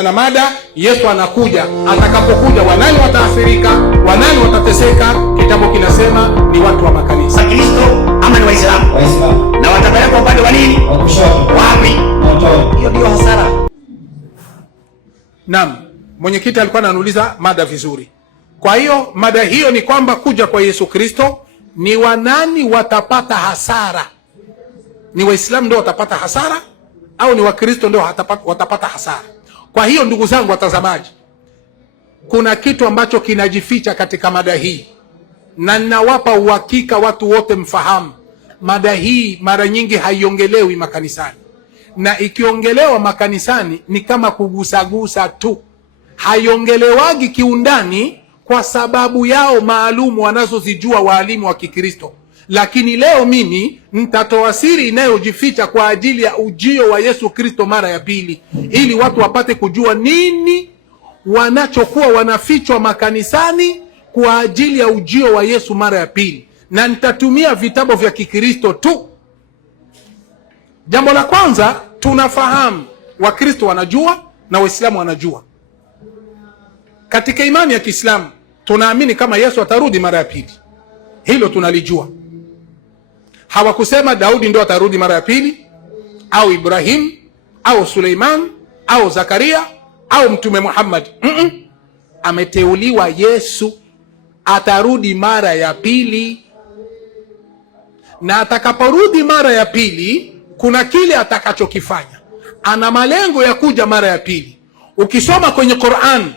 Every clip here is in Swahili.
Na mada Yesu anakuja. Atakapokuja wanani wataathirika, wanani watateseka? Kitabu kinasema ni watu wa makanisa Kristo ama ni Waislamu. Na watapeleka upande wa nini? Wa kushoto. Wapi? Moto. Hiyo ndio hasara. Naam, mwenyekiti alikuwa ananiuliza mada vizuri. Kwa hiyo mada hiyo ni kwamba kuja kwa Yesu Kristo ni wanani watapata hasara? Ni Waislamu ndio watapata hasara au ni Wakristo ndio watapata hasara? Kwa hiyo ndugu zangu watazamaji, kuna kitu ambacho kinajificha katika mada hii, na ninawapa uhakika watu wote mfahamu, mada hii mara nyingi haiongelewi makanisani, na ikiongelewa makanisani ni kama kugusagusa tu, haiongelewagi kiundani kwa sababu yao maalumu wanazozijua waalimu wa Kikristo. Lakini leo mimi nitatoa siri inayojificha kwa ajili ya ujio wa Yesu Kristo mara ya pili, ili watu wapate kujua nini wanachokuwa wanafichwa makanisani kwa ajili ya ujio wa Yesu mara ya pili, na nitatumia vitabu vya Kikristo tu. Jambo la kwanza, tunafahamu Wakristo wanajua na Waislamu wanajua. Katika imani ya Kiislamu tunaamini kama Yesu atarudi mara ya pili, hilo tunalijua. Hawakusema Daudi ndio atarudi mara ya pili, au Ibrahim, au Suleiman, au Zakaria, au Mtume Muhammad. Ameteuliwa Yesu atarudi mara ya pili, na atakaporudi mara ya pili kuna kile atakachokifanya. Ana malengo ya kuja mara ya pili. Ukisoma kwenye Qur'an,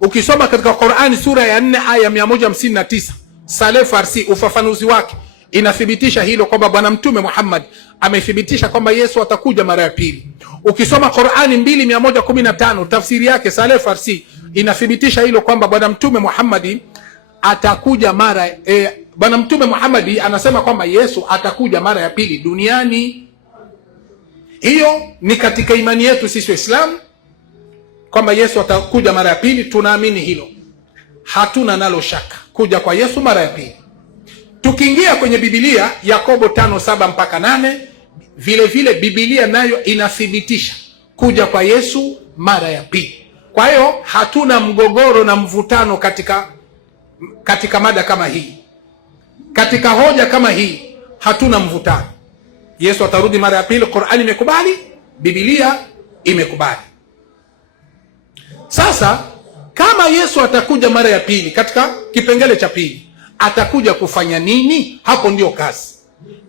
ukisoma katika Qur'an sura ya 4 aya 159, Saleh Farsi ufafanuzi wake inathibitisha hilo, kwamba Bwana Mtume Muhammad amethibitisha kwamba Yesu atakuja mara ya pili. Ukisoma Qur'ani 2:115 tafsiri yake Saleh Farsi inathibitisha hilo, kwamba Bwana Mtume Muhammad atakuja mara Bwana Mtume Muhammad anasema kwamba Yesu atakuja mara ya pili duniani. Hiyo ni katika imani yetu sisi Waislamu, kwamba Yesu atakuja mara ya pili. Tunaamini hilo, hatuna nalo shaka kuja kwa Yesu mara ya pili. Tukiingia kwenye Biblia, Yakobo 5:7 mpaka 8, vile vile Biblia nayo inathibitisha kuja kwa Yesu mara ya pili. Kwa hiyo hatuna mgogoro na mvutano katika mada kama hii, katika hoja kama hii hatuna mvutano. Yesu atarudi mara ya pili, Qur'ani imekubali, Biblia imekubali. Sasa kama Yesu atakuja mara ya pili, katika kipengele cha pili atakuja kufanya nini? Hapo ndio kazi.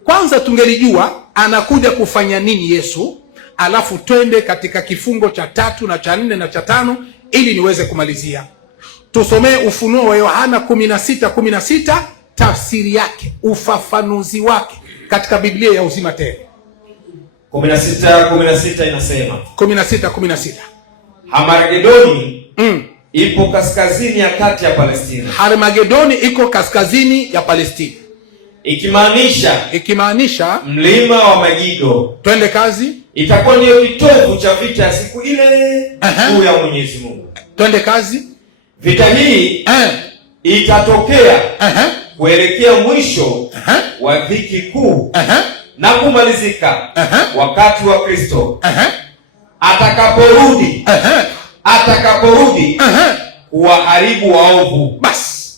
Kwanza tungelijua anakuja kufanya nini Yesu, alafu twende katika kifungo cha 3 na cha 4 na cha 5 ili niweze kumalizia. Tusomee Ufunuo wa Yohana 16:16, tafsiri yake, ufafanuzi wake katika Biblia ya uzima tele. 16:16 inasema, 16:16, Harmagedoni ipo kaskazini ya kati ya Palestina. Harmagedoni iko kaskazini ya Palestina, ikimaanisha mlima wa Magido. Twende kazi. Itakuwa ndio kitovu cha vita ya siku ile kuu ya Mwenyezi Mungu. Twende kazi. Vita hii itatokea kuelekea mwisho wa dhiki kuu na kumalizika wakati wa Kristo atakaporudi kuwaharibu waovu. Basi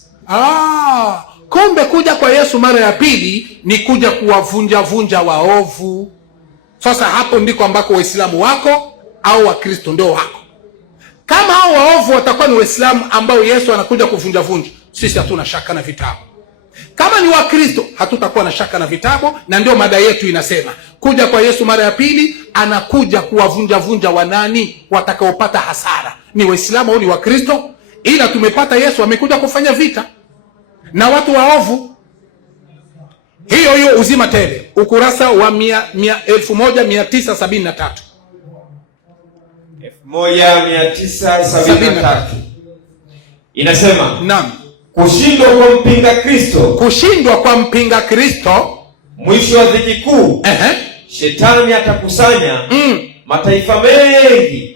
kumbe kuja kwa Yesu mara ya pili ni kuja kuwavunja waovu. Sasa hapo ndiko ambako Waislamu wako au Wakristo ndio wako. Kama hao waovu watakuwa ni Waislamu ambao Yesu anakuja kuvunja, sisi hatuna shaka na vitabu. Kama ni Wakristo hatutakuwa na shaka na vitabu, na ndio mada yetu inasema kuja kwa Yesu mara ya pili anakuja kuwavunja wanani watakaopata hasara, ni Waislamu au ni Wakristo. Ila tumepata Yesu amekuja kufanya vita na watu waovu. Hiyo uzima tele, ukurasa wa 1973 1973 inasema, naam, kushindwa kwa mpinga Kristo, mwisho wa dhiki kuu. Shetani atakusanya mataifa mengi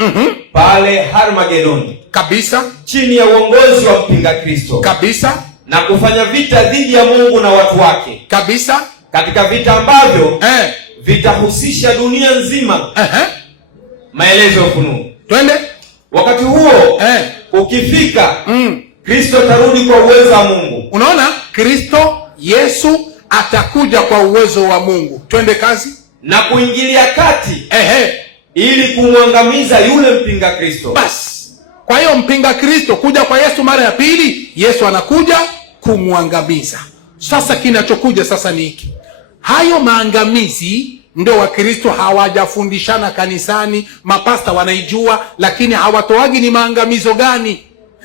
pale Harmagedoni kabisa, chini ya uongozi wa mpinga Kristo kabisa, na kufanya vita dhidi ya Mungu na watu wake kabisa, katika vita ambavyo vitahusisha dunia nzima. Maelezo ya Ufunuo. Twende. Wakati huo ukifika, Kristo atarudi kwa uwezo wa Mungu. Unaona, Kristo Yesu atakuja kwa uwezo wa Mungu. Twende kazi. Na kuingilia kati ili kumwangamiza yule mpinga Kristo. Basi, kwa hiyo mpinga Kristo kuja kwa Yesu mara ya pili, Yesu anakuja kumwangamiza. Sasa kinachokuja sasa ni hiki. Hayo maangamizi ndio Wakristo hawajafundishana kanisani, mapasta wanaijua, lakini hawatoagi ni maangamizo gani,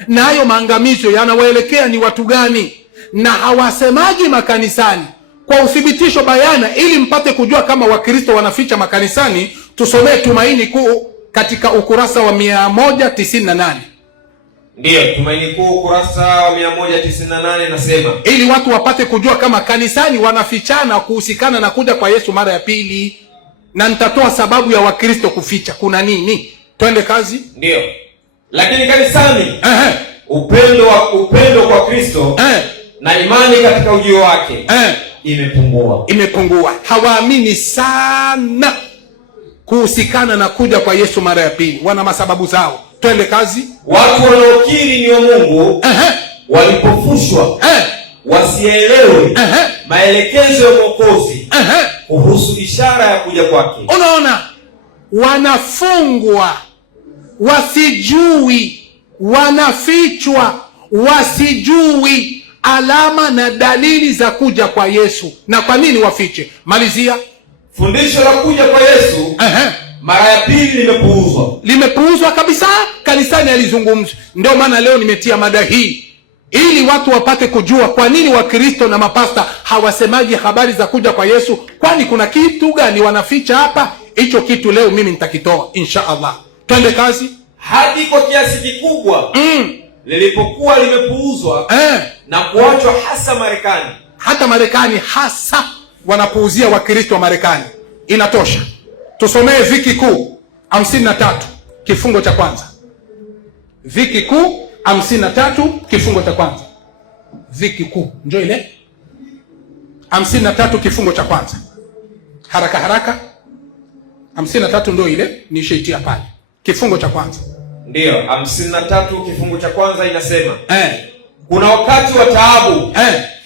na hayo maangamizo yanawaelekea ni watu gani, na hawasemaji makanisani kwa uthibitisho bayana, ili mpate kujua kama Wakristo wanaficha makanisani. Tusomee Tumaini Kuu katika ukurasa wa 198. Ndiyo, Tumaini Kuu ukurasa wa 198 nasema, ili watu wapate kujua kama kanisani wanafichana kuhusikana na kuja kwa Yesu mara ya pili, na nitatoa sababu ya Wakristo kuficha kuna nini. Twende kazi. Ndiyo. Lakini kanisani upendo kwa Kristo na imani katika ujio wake imepungua. Hawaamini sana kuhusikana na kuja kwa Yesu mara ya pili, wana masababu zao. Twende kazi. Watu wanaokiri ni wa Mungu walipofushwa wasielewe maelekezo ya Mwokozi kuhusu ishara ya kuja kwake. Unaona, wanafungwa wasijui, wanafichwa wasijui alama na dalili za kuja kwa Yesu. Na kwa nini wafiche? Malizia. Fundisho la kuja kwa Yesu mara ya pili limepuuzwa kabisa, kanisani alizungumzwa. Ndio maana leo nimetia mada hii ili watu wapate kujua kwa nini Wakristo na mapasta hawasemaji habari za kuja kwa Yesu. Kwani kuna kitu gani wanaficha hapa? Hicho kitu leo mimi nitakitoa insha Allah. Twende kazi. Hadi kwa kiasi kikubwa lilipokuwa limepuuzwa na kuachwa hasa Marekani. Hata Marekani hasa wanapuuzia Wakristo wa Marekani. Inatosha. Tusomee Viki Kuu 53 kifungo cha kwanza. Viki Kuu 53 kifungo cha kwanza. Viki Kuu njoo ile 53 kifungo cha kwanza. Haraka haraka. 53 ndio ile nishaitia pale. Kifungo cha kwanza. Ndiyo, 53 kifungo cha kwanza inasema kuna wakati wa taabu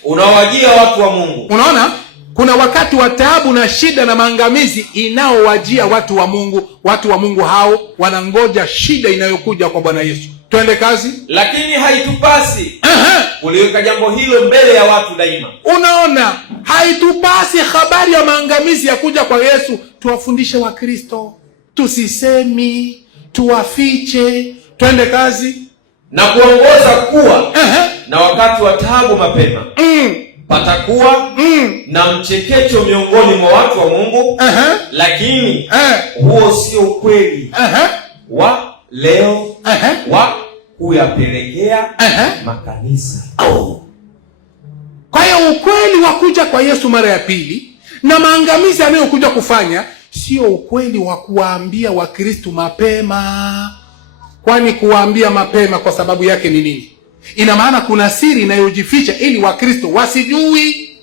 unaowajia watu wa Mungu. Unaona? Kuna wakati wa taabu na shida na maangamizi inaowajia watu wa Mungu. Watu wa Mungu hao wanangoja shida inayokuja kwa Bwana Yesu. Twende kazi. Lakini haitupasi kuliweka jambo hilo mbele ya watu daima. Unaona, haitupasi habari ya maangamizi ya kuja kwa Yesu tuwafundishe Wakristo, tusisemi, tuwafiche. Twende kazi. Na kuongoza kuwa na wakati wa taabu mapema patakuwa na mchekecho miongoni mwa watu wa Mungu, lakini huo sio ukweli wa leo wa kuyapelekea makanisa. Kwa hiyo ukweli wa kuja kwa Yesu mara ya pili na maangamizi anayokuja kufanya sio ukweli wa kuwaambia Wakristo mapema. Kwani kuwaambia mapema kwa sababu yake ni nini? Ina maana kuna siri inayojificha ili Wakristo wasijui.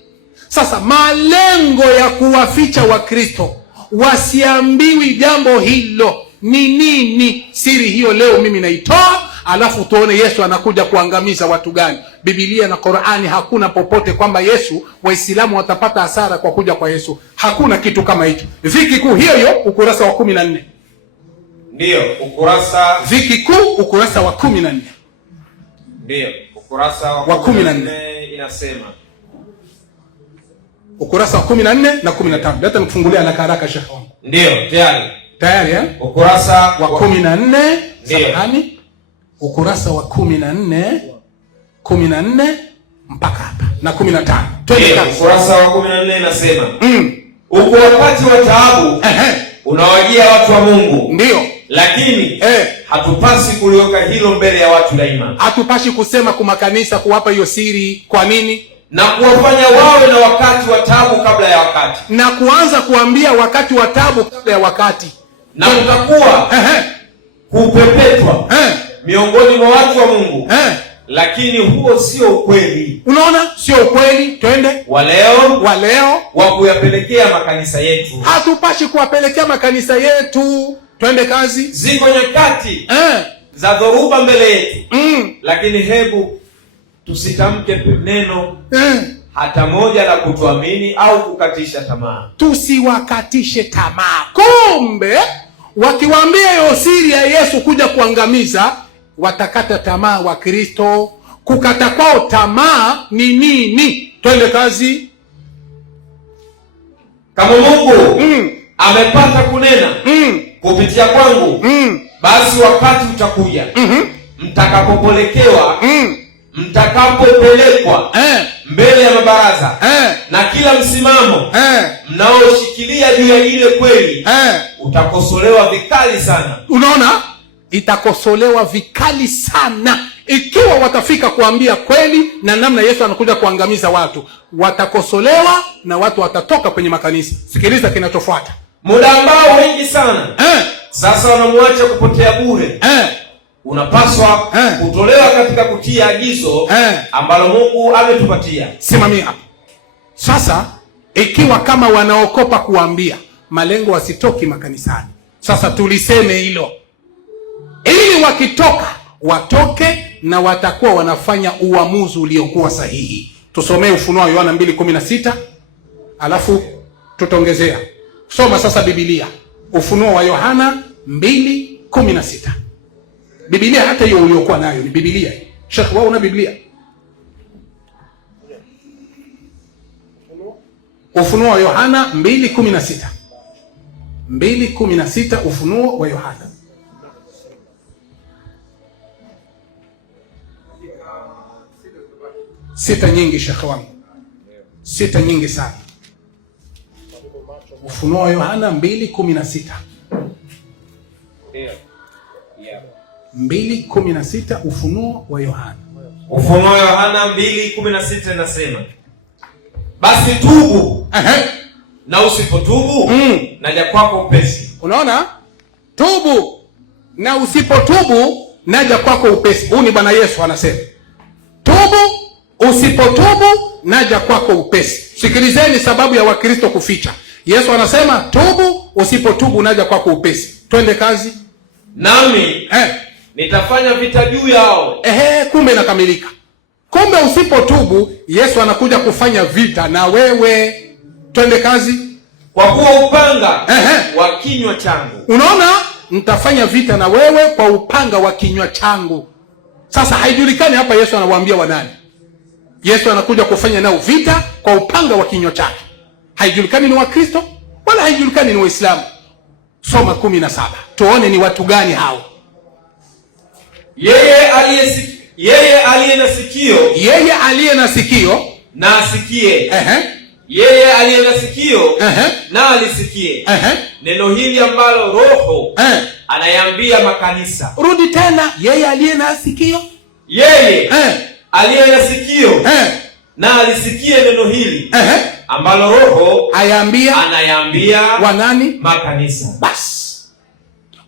Sasa malengo ya kuwaficha Wakristo wasiambiwi jambo hilo ni nini? Siri hiyo leo mimi naitoa, alafu tuone Yesu anakuja kuangamiza watu gani. Biblia na Qur'ani hakuna popote kwamba Yesu Waislamu watapata hasara kwa kuja kwa Yesu. Hakuna kitu kama hicho. Viki Kuu hiyo ukurasa wa 14. Ndiyo, ukurasa Viki Kuu ukurasa wa 14. Ndiyo, ukurasa wa 14 inasema. Ukurasa wa 14 na 15. Hata nikufungulia haraka haraka Sheikh wangu. Ndiyo, tayari. Tayari Ukurasa wa 14, samahani. Ukurasa wa 14 mpaka hapa na 15. Twende kazi. Ukurasa wa 14 inasema. Uko wakati wa taabu unawajia watu wa Mungu. Ndiyo. Lakini hatupasi kuliweka hilo mbele ya watu daima. Hatupashi kusema kwa makanisa kuwapa hiyo siri. Kwa nini? Na kuwafanya wawe na wakati wa taabu kabla ya wakati. Na kuanza kuambia wakati wa taabu kabla ya wakati. Na utakuwa kupepetwa miongoni mwa watu wa Mungu. Lakini huo sio ukweli. Unaona? Sio ukweli. Twende. Wa leo wa kuyapelekea makanisa yetu. Hatupashi kuwapelekea makanisa yetu. Twende kazi. Ziko nyakati za dhoruba mbele yetu, lakini hebu tusitamke neno hata moja la kutuamini au kukatisha tamaa. Tusiwakatishe tamaa. Kumbe wakiwaambia hiyo siri ya Yesu kuja kuangamiza, watakata tamaa wa Kristo. Kukata kwao tamaa ni nini? Twende kazi. Kama Mungu amepata kunena kupitia kwangu, basi wakati utakuja mtakapopelekewa mtakapopelekwa mbele ya mabaraza na kila msimamo mnaoshikilia juu ya ile kweli utakosolewa vikali sana. Unaona, itakosolewa vikali sana ikiwa watafika kuambia kweli na namna Yesu anakuja kuangamiza watu. Watakosolewa na watu watatoka kwenye makanisa. Sikiliza kinachofuata. Muda ambao wengi sana sasa wanamwacha kupotea bure unapaswa kutolewa katika kutia agizo ambalo Mungu ametupatia. Simamia hapo. Sasa ikiwa kama wanaokopa kuambia, malengo wasitoki makanisani. Sasa tuliseme hilo, ili wakitoka watoke na watakuwa wanafanya uamuzi uliokuwa sahihi. Tusomee Ufunuo wa Yohana 2:16 alafu tutaongezea. Soma sasa Biblia. Ufunuo wa Yohana 2:16. Biblia hata hiyo uliokuwa nayo ni Biblia. Sheikh, wao una Biblia? Ufunuo wa Yohana 2:16. 2:16 Ufunuo wa Yohana. Sita nyingi Sheikh wangu. Sita nyingi sana. Ufunuo wa Yohana 2:16. 2:16 Ufunuo wa Yohana. Ufunuo wa Yohana 2:16 nasema, basi tubu na usipotubu naja kwako upesi. Unaona? Tubu na usipotubu naja kwako upesi. Huyu ni Bwana Yesu anasema. Tubu, usipotubu naja kwako upesi. Sikilizeni sababu ya Wakristo kuficha. Yesu anasema tubu, usipotubu naja kwako upesi. Twende kazi. Nami nitafanya vita juu yao. Kumbe inakamilika. Kumbe usipotubu Yesu anakuja kufanya vita na wewe. Twende kazi. Kwa kuwa upanga wa kinywa changu. Unaona? Nitafanya vita na wewe kwa upanga wa kinywa changu. Sasa haijulikani hapa Yesu anawaambia wanani. Yesu anakuja kufanya nao vita kwa upanga wa kinywa chake. Haijulikani ni Wakristo wala haijulikani ni Waislamu. Soma 17. Tuone ni watu gani hao. Yeye aliye na sikio na asikie. Yeye aliye na sikio na alisikie neno hili ambalo Roho anayambia makanisa. Rudi tena. Yeye aliye na sikio. Yeye aliye na sikio na alisikie neno hili ambalo Roho anayambia wanani? Makanisa. Basi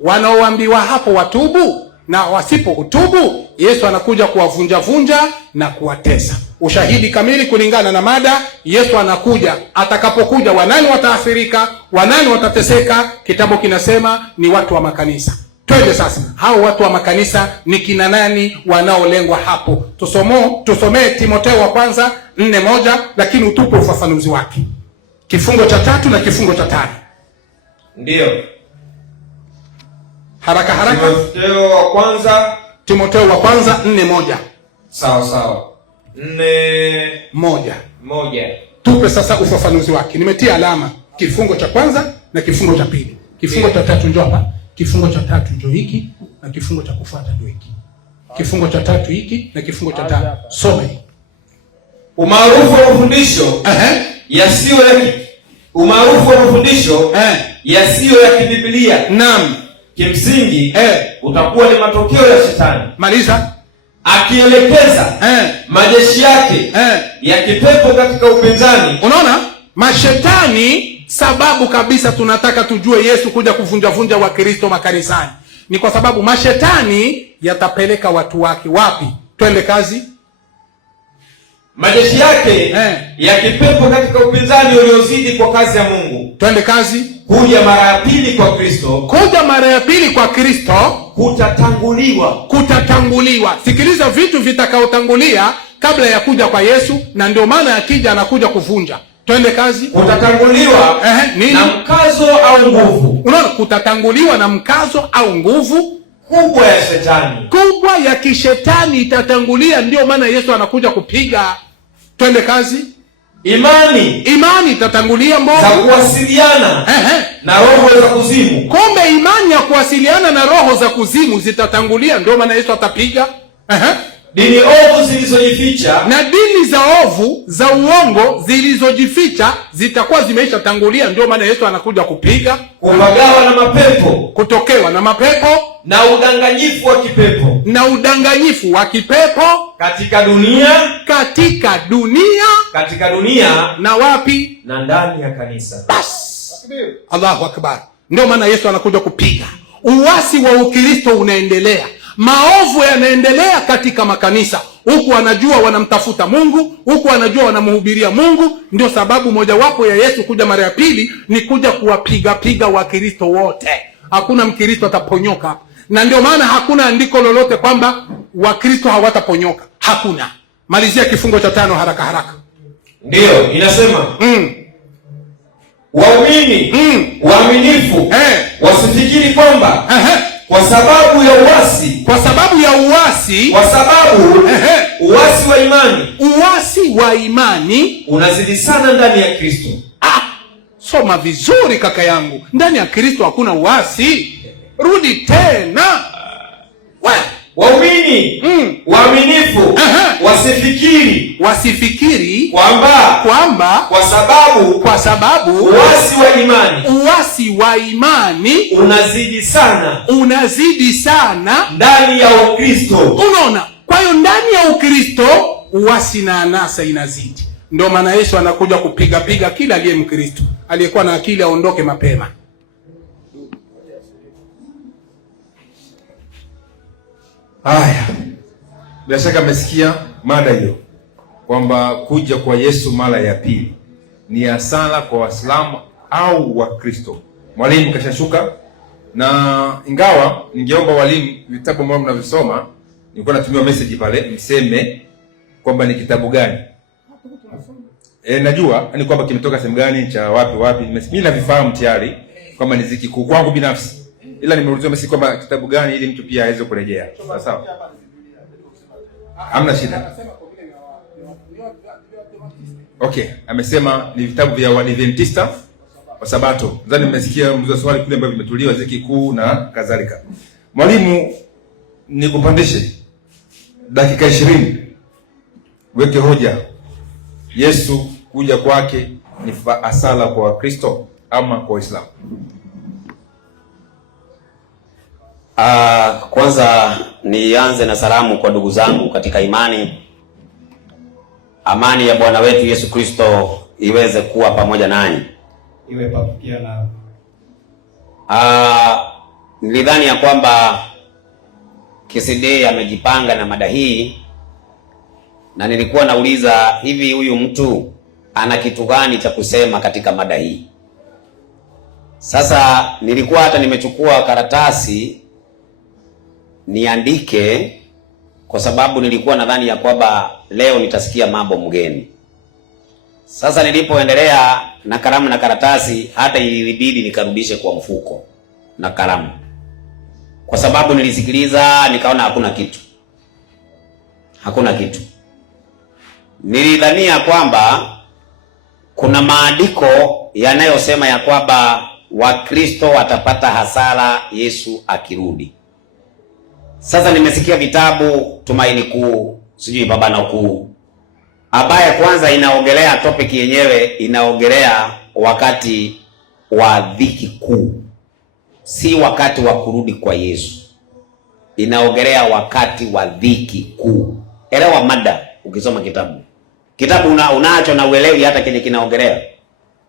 wanaoambiwa hapo watubu na wasipo utubu, Yesu anakuja kuwavunja na kuwatesa. Ushahidi kamili kulingana na mada. Yesu anakuja, atakapokuja wanani wataathirika, wanani watateseka? Kitabu kinasema ni watu wa makanisa. Twende sasa, hao watu wa makanisa ni kina nani wanaolengwa hapo? Tusomee Timotheo wa kwanza 4:1, lakini utupe ufafanuzi wake. Kifungo cha 3 na kifungo cha 5. Ndio. Haraka. Timotheo wa kwanza 4:1. Sawa. 4:1. Tupe sasa ufafanuzi wake. Nimetia alama kifungo cha kwanza na kifungo cha pili. Kifungo cha 3 njoo hapa. Kifungo cha 3 njoo hiki na kifungo cha kufuata njoo hiki. Kifungo cha 3 hiki na kifungo cha 5. Soma hii. Umaarufu wa mafundisho yasiyo ya kibiblia. Naam. Kimsingi utakuwa ni matokeo ya Shetani. Maliza. Akielekeza majeshi yake ya kipepo katika upinzani. Unaona? Mashetani. Sababu kabisa tunataka tujue Yesu kuja kuvunja Wakristo makanisani ni kwa sababu mashetani yatapeleka watu wake wapi? Twende kazi. majeshi yake ya kipepo katika upinzani uliozidi kwa kazi ya Mungu. Twende kazi. Kuja mara ya pili kwa Kristo. Kuja mara ya pili kwa Kristo kutatanguliwa. Sikiliza vitu vitakaotangulia kabla ya kuja kwa Yesu, na ndio maana akija anakuja kuvunja. Twende kazi. Kutatanguliwa na mkazo au nguvu. Unaona, kutatanguliwa na mkazo au nguvu kubwa ya shetani. Kubwa ya kishetani itatangulia, ndio maana Yesu anakuja kupiga. Twende kazi. Imani itatangulia mbovu za kuwasiliana na roho za kuzimu. Kumbe imani ya kuwasiliana na roho za kuzimu zitatangulia, ndio maana Yesu atapiga. Dini ovu zilizojificha, na dini za ovu za uongo zilizojificha zitakuwa zimeishatangulia, ndio maana Yesu anakuja kupiga. Kupagawa na mapepo, kutokewa na mapepo, na udanganyifu wa kipepo, katika dunia na wapi? Na ndani ya kanisa. Bas. Allahu Akbar. Ndio maana Yesu anakuja kupiga. Uasi wa Ukristo unaendelea. Maovu yanaendelea katika makanisa. Huku wanajua wanamtafuta Mungu, huku wanajua wanamhubiria Mungu. Ndio sababu mojawapo ya Yesu kuja mara ya pili ni kuja kuwapiga Wakristo wote. Hakuna Mkristo ataponyoka. Na ndio maana hakuna andiko lolote kwamba Wakristo hawataponyoka. Hakuna. Malizia kifungo cha 5 haraka. Ndio, inasema waumini waaminifu wasifikiri kwamba kwa sababu uasi wa imani unazidi sana ndani ya Kristo. Soma vizuri kaka yangu. Ndani ya Kristo hakuna uasi. Rudi tena. Waumini waaminifu wasifikiri kwamba kwa sababu uasi wa imani unazidi sana ndani ya Ukristo. Unaona? Kwa hiyo ndani ya Ukristo uasi na anasa inazidi. Ndio maana Yesu anakuja kupiga kila aliye Mkristo. Aliyekuwa na akili aondoke mapema. Haya, bila shaka mmesikia mada hiyo kwamba kuja kwa Yesu mara ya pili ni hasara kwa Waislamu au Wakristo. Mwalimu kashashuka, na ingawa ningeomba walimu vitabu ambavyo mnavisoma, nilikuwa natumia message pale mseme kwamba ni kitabu gani. Najua ni kwamba kimetoka sehemu gani, cha wapi. Mimi navifahamu tayari kwamba ni Ziki Kuu kwangu binafsi. Ila nimeulizwa message kwamba kitabu gani ili mtu pia aweze kurejea. Sawa? Hamna shida. Okay, amesema ni vitabu vya Waadventista wa Sabato. Nadhani mmesikia mzo swali kule ambavyo vimetuliwa Ziki Kuu na kadhalika. Mwalimu, nikupandishe dakika 20. Weke hoja. Yesu kuja kwake ni hasara kwa Wakristo ama kwa Waislamu? Kwanza nianze na salamu kwa ndugu zangu katika imani. Amani ya Bwana wetu Yesu Kristo iweze kuwa pamoja nanyi. Iwe pamoja na. Nilidhani ya kwamba KCD amejipanga na mada hii, na nilikuwa nauliza hivi, huyu mtu ana kitu gani cha kusema katika mada hii? Sasa nilikuwa hata nimechukua karatasi niandike, kwa sababu nilikuwa nadhani ya kwamba leo nitasikia mambo mgeni. Sasa nilipoendelea na kalamu na karatasi, hata ilibidi nikarudishe kwa mfuko na kalamu, kwa sababu nilisikiliza nikaona hakuna kitu. Nilidhania kwamba kuna maandiko yanayosema ya kwamba Wakristo watapata hasara Yesu akirudi. Sasa nimesikia vitabu Tumaini Kuu, sijui Pambano Kuu, ambaye kwanza inaongelea topic yenyewe, inaongelea wakati wa dhiki kuu, si wakati wa kurudi kwa Yesu. Inaongelea wakati wa dhiki kuu. Elewa mada ukisoma kitabu unacho na uelewi hata kile kinaongelea.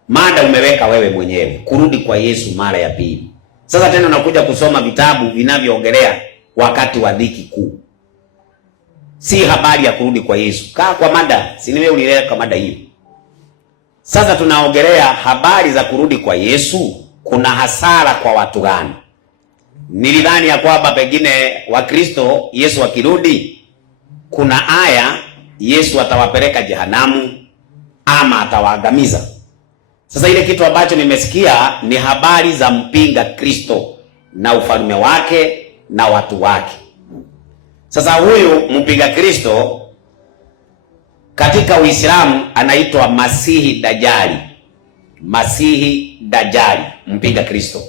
Mada umeweka wewe mwenyewe, kurudi kwa Yesu mara ya pili. Sasa tena unakuja kusoma vitabu vinavyoongelea wakati wa dhiki kuu. si habari ya kurudi kwa Yesu. Kaa kwa mada, si wewe ulileta mada hiyo. Sasa tunaongelea habari za kurudi kwa Yesu. Kuna hasara kwa watu gani? Nilidhani ya kwamba pengine Wakristo Yesu akirudi kuna aya Yesu atawapeleka jehanamu ama atawaangamiza. Sasa ile kitu ambacho nimesikia ni habari za mpinga Kristo na ufalme wake na watu wake. Sasa huyu mpinga Kristo katika Uislamu anaitwa Masihi Dajjali. Masihi Dajjali, mpinga Kristo,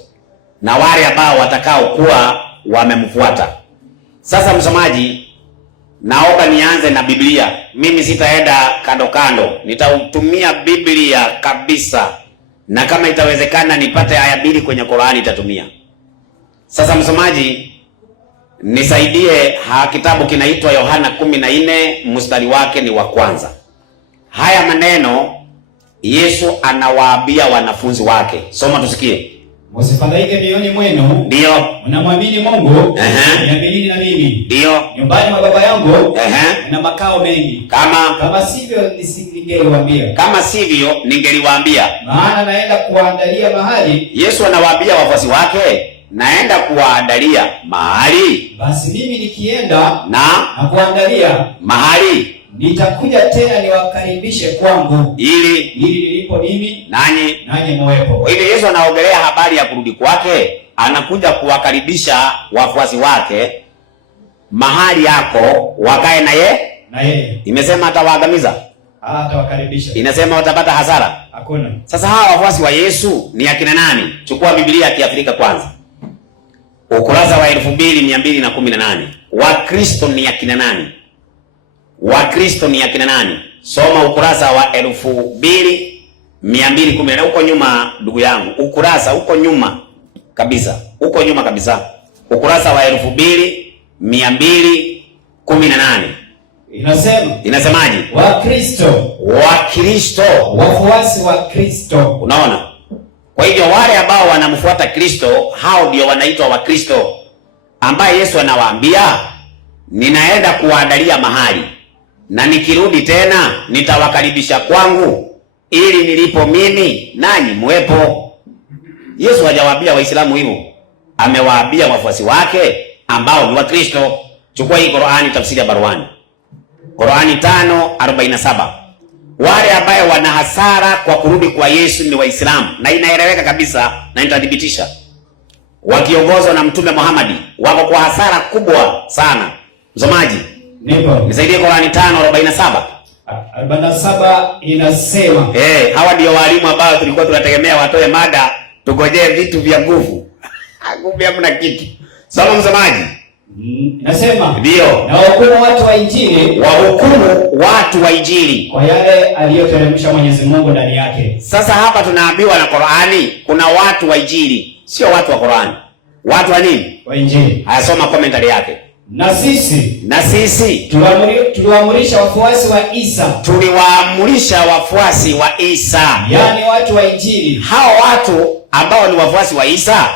na wale ambao watakao kuwa wamemfuata. Sasa msomaji, naomba nianze na Biblia. Mimi sitaenda kando kando, nitautumia Biblia kabisa, na kama itawezekana nipate aya 2 kwenye Qur'ani itatumia. Sasa msomaji, nisaidie. Kitabu kinaitwa Yohana 14 mstari wake ni wa kwanza. Haya maneno Yesu anawaambia wanafunzi wake. Soma tusikie. Msifadhaike mioyoni mwenu. Ndio. Mnamwamini Mungu, niaminini na mimi. Ndio. Nyumbani mwa Baba yangu na makao mengi. Kama sivyo nisingeliwaambia. Kama sivyo ningeliwaambia. Maana naenda kuandalia mahali. Yesu anawaambia wafuasi wake, naenda kuwaandalia mahali. Basi mimi nikienda na kuandalia mahali, nitakuja tena niwakaribishe kwangu, ili nilipo mimi nanyi mwepo. Ili Yesu anaongelea habari ya kurudi kwake, anakuja kuwakaribisha wafuasi wake mahali yako wakae na yeye. Imesema atawaangamiza? Atawakaribisha. Inasema watapata hasara? Hakuna. Sasa hawa wafuasi wa Yesu ni akina nani? Chukua Biblia ya Kiafrika kwanza, ukurasa wa 2218. Wakristo ni akina nani? Wakristo ni akina nani? Soma ukurasa wa 2210 huko nyuma, ndugu yangu, ukurasa huko nyuma kabisa, huko nyuma kabisa, ukurasa wa 2218. Inasemaje? Wakristo, wafuasi wa Kristo. Unaona? Kwa hivyo wale ambao wanamfuata Kristo, hao ndio wanaitwa Wakristo, ambaye Yesu anawaambia, ninaenda kuwaandalia mahali, na nikirudi tena nitawakaribisha kwangu, ili nilipo mimi nanyi mwepo. Yesu hajawaambia Waislamu hivyo, amewaambia wafuasi wake ambao ni Wakristo. Chukua hii Qur'ani, tafsiri ya Barwani, Qur'ani 5:47. Wale ambao wana hasara kwa kurudi kwa Yesu ni Waislamu, na inaeleweka kabisa na nitathibitisha. Wakiongozwa na Mtume Muhammad wako kwa hasara kubwa sana. Msomaji, nisaidie Qur'ani 5:47. 47 inasema, hawa ndio walimu ambao tulikuwa tunategemea watoe mada, tugojee vitu vya nguvu. Nguvu hamna kitu. Soma msomaji. Nasema, ndio, na wahukumu watu wa Injili, wahukumu watu wa Injili kwa yale aliyoteremsha Mwenyezi Mungu ndani yake. Sasa hapa tunaambiwa na Qur'ani kuna watu wa Injili, sio watu wa Qur'ani. Watu wa nini? Wa Injili. Hayasoma commentary yake. Na sisi tuliwaamurisha wafuasi wa Isa. Tuliwaamurisha wafuasi wa Isa. Yaani watu wa Injili. Hao watu ambao ni wafuasi wa Isa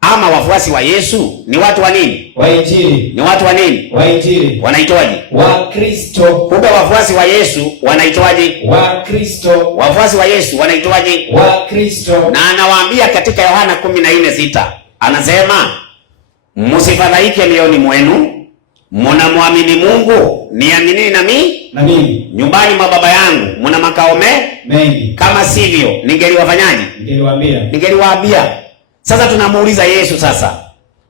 ama wafuasi wa Yesu ni watu wa nini? Wa Injili. Ni watu wa nini? Wa Injili. Wanaitwaje? Wakristo. Kumbe wafuasi wa Yesu wanaitwaje? Wakristo. Wafuasi wa Yesu wanaitwaje? Wakristo. Na anawaambia katika Yohana 14:6, anasema, msifadhaike mioyoni mwenu, mnamwamini Mungu, niaminini na mimi. Nyumbani mwa Baba yangu mna makao mengi. Kama sivyo ningeliwafanyaje? Ningeliwaambia. Sasa tunamuuliza Yesu, sasa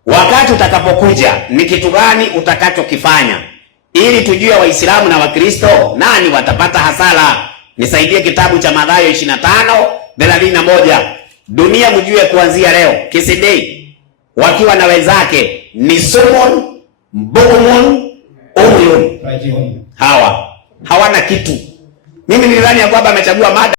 wakati utakapokuja ni kitu gani utakachokifanya, ili tujue Waislamu na Wakristo nani watapata hasara? Nisaidie kitabu cha Mathayo 25:31. Dunia mjue kuanzia leo Kisidei wakiwa na wenzake ni Simon, Bukumun, Umyun. Hawa hawana kitu. Mimi nilidhani ya kwamba amechagua mada